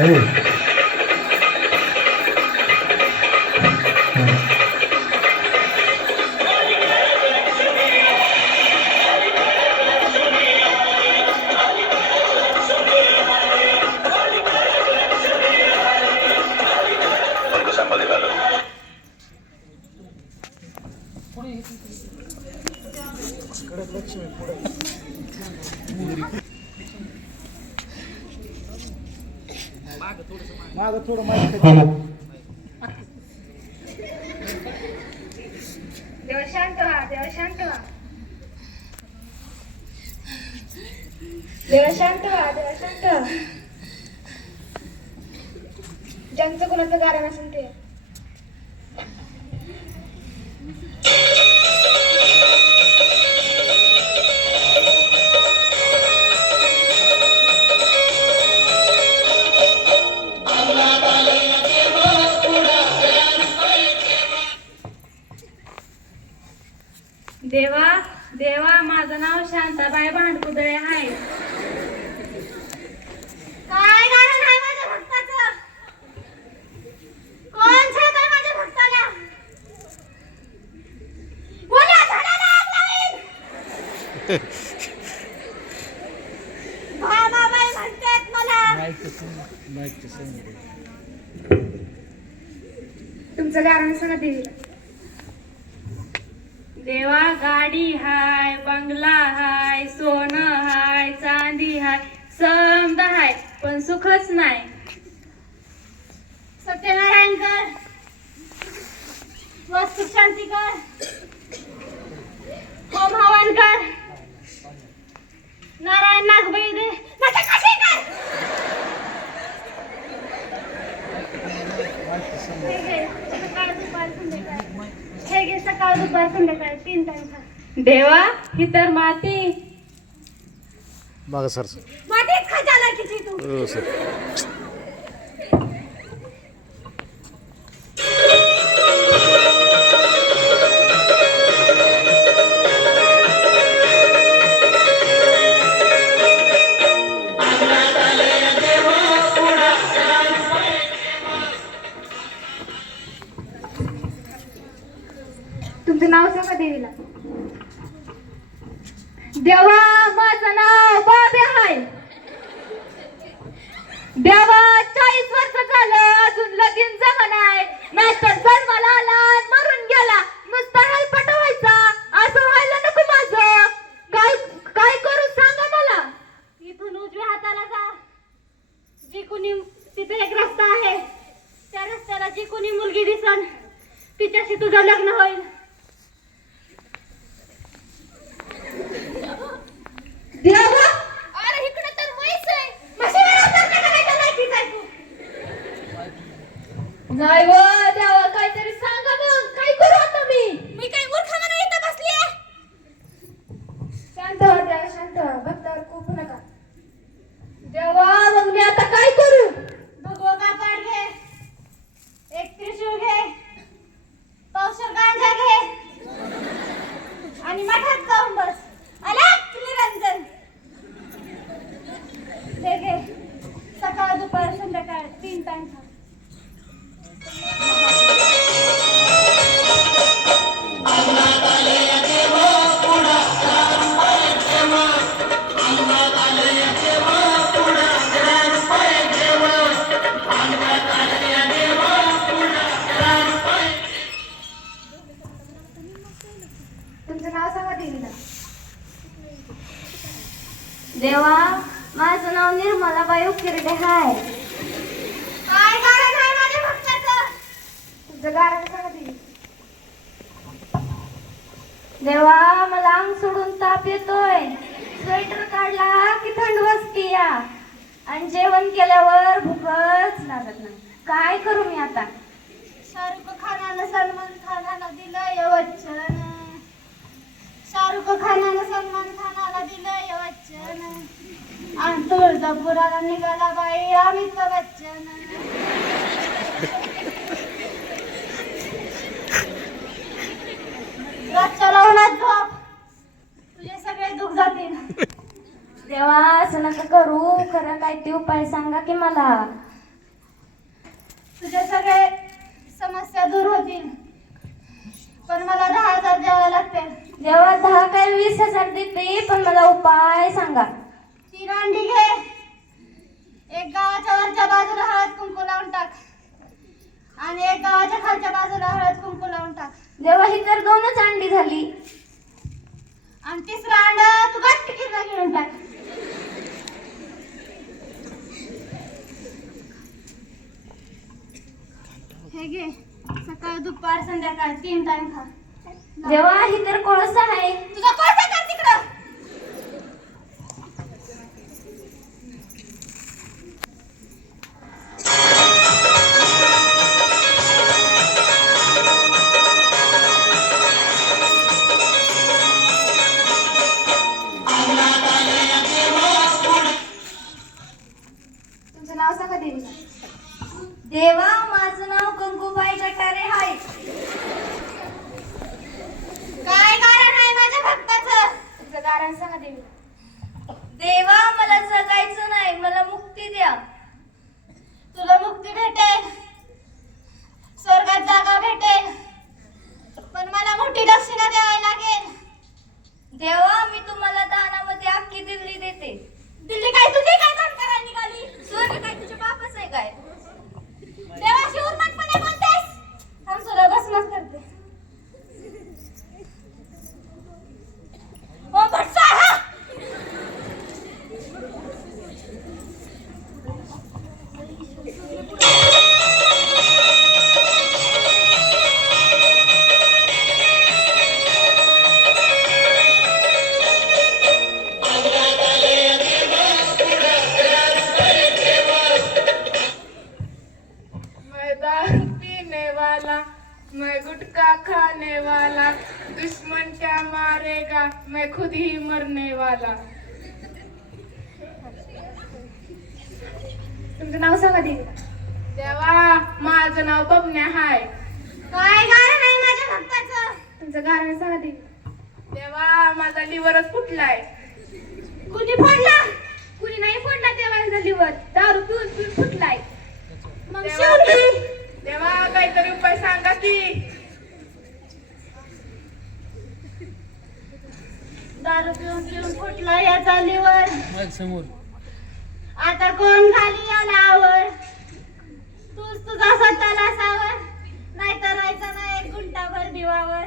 देवा शांत व्हा, देवा शांत व्हा, देवा शांत व्हा, देवा शांत व्हा. ज्यांचं कोणाचं गाणं नसेल ते देवा देवा माझं नाव शांताबाई भांडकुदळे आहे. काय गाणं नाही माझ्या भक्ताचं? कोण छळतंय माझ्या भक्ताला? बोला, झाडाला आग लावीन. भामाबाई म्हणतात मला. तुमचं गाणं सांगा देवीला. देवा गाडी हाय, बंगला हाय, सोनं हाय, चांदी हाय, समद हाय, पण सुखच नाही. सत्यनारायण कर, वस्तू शांती कर, होम हवन कर, नारायण नागबाई दे, नाटक कशी कर. सकाळ दुपार संध्याकाळ, हे घे सकाळ दुपार संध्याकाळ 3 टाइम खा. देवा ही तर माती. माग सर मातीत खा झाला किती तू. हो सर. तुमचं नाव सांगा देवीला. देवा माझं नाव बाबे आहे. देवा 40 वर्ष झालं अजून लगीन जमन आहे. नाहीतर जन्माला आला आणि मरून गेला. नुसता हेलपाटा व्हायचा. असं व्हायला नको माझं. काय करू सांगा मला. इथून उजव्या हाताला जा. जी कुणी तिथे एक रस्ता आहे. त्या रस्त्याला जी कुणी मुलगी दिसन तिच्याशी तुझं लग्न होईल. देवा अरे इकडे तर म्हैस आहे. म्हशीवर उतरलं का नाही का लायकीच आहे तू? नाही व देवा काहीतरी सांगा मग. काय करू आता मी? मी काय मूर्खाने इथं बसली आहे? शांत व्हा देवा, शांत व्हा. भक्तावर खूप नका. देवा मग मी आता काय करू? भगवा कापड घे, एक त्रिशूळ घे, पावशेर गांजा घे आणि मठात जाऊन बस. अलग निरंजन हे घे. सकाळ दुपार संध्याकाळ 3 टाइम खा. तुमचं नाव सांगा देवीला. देवा माझं नाव निर्मलाबाई उकिरडे हाय. काय कारण आहे माझ्या भक्ताचं? तुमचं कारण सांगा देवी. देवा मला अंग सोडून ताप येतोय. स्वेटर काढला की थंड वाजतीया आणि जेवण केल्यावर भूकच लागत नाही. काय करू मी आता? शाहरुख खानानं सलमान खानाला दिलं वचन. शाहरुख खानानं सलमान खानाला दिलं वचन. आणि तुळजापुराला निघाला बाई अमिताभ बच्चन. रातच्या लावण्यात झोप, तुझे सगळे दुःख जातील. देवा असं नका करू. खरं काय ते उपाय सांगा की मला. 20,000 देते, पण मला उपाय सांगा. 3 अंडी घे, एक गावाच्या वरच्या बाजूला हळद कुंकू लावून टाक आणि एक गावाच्या खालच्या बाजूला हळद कुंकू लावून टाक. देवा, ही तर 2च अंडी झाली. आणि 3रं अंड तू गट्टिकीला घेऊन टाक. हे घे, सकाळ दुपार संध्याकाळ 3 टाइम खा. देवा, ही तर कोळसा आहे. तुझा कोळसा कर तिकडं. तुमचं नाव सांगा देवी. देवा, माझं नाव कंकुबाई गटारे आहे. काय कारण आहे माझ्या भक्ताचं? तुझं कारण सांगा देवी. देवा, मला जगायचं नाही, मला मुक्ती द्या. तुला मुक्ती भेटेल, स्वर्गात जागा भेटेल, पण मला मोठी दक्षिणा द्यावी लागेल. देवा, मी तुम्हाला दानामध्ये अख्खी दिल्ली देते. दिल्ली काय तुझी काय काम करायला निघाली? स्वर्ग काय तुझ्या बापाच आहे काय? देवाशी उर्मटपणे बोलतेस? थांब, तुला भस्मच करते. ओ भटसा हा. मैं दारू पीने वाला, मैं गुटखा खाने वाला, दुश्मन क्या मारेगा, मैं खुद ही मरने वाला. तुमचं नाव सांगा देवी. देवा, माझं नाव बबन्या हाय. काय कारण आहे माझ्या भक्ताचं? तुमचं कारण सांगा देवी. देवा, माझा लिव्हरच फुटलाय. कुणी फोडला? कुणी नाही फोडला देवाचा लिव्हर, दारू पिऊन पिऊन फुटलाय. मग देवा, शेवटी देवा, काहीतरी उपाय सांगा की. दारू पिऊन पिऊन फुटला याचा लिव्हर. समोर आता कोण खाली आला आवर? तूच तुझा स्वतःला सावर, नाहीतर राहायचं ना 1 गुंठाभर दिवावर.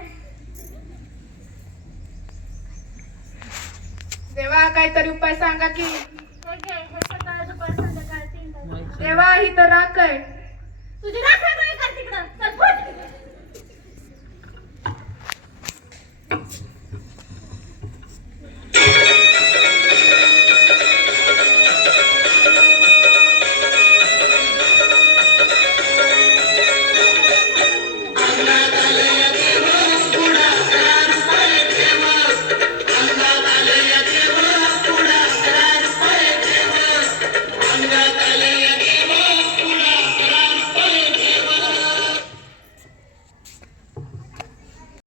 देवा, काहीतरी उपाय सांगा की. हे घे, हे सकाळ दुपार संध्याकाळ 3 टाइम. देवा, ही तर राख आहे. तुझी राख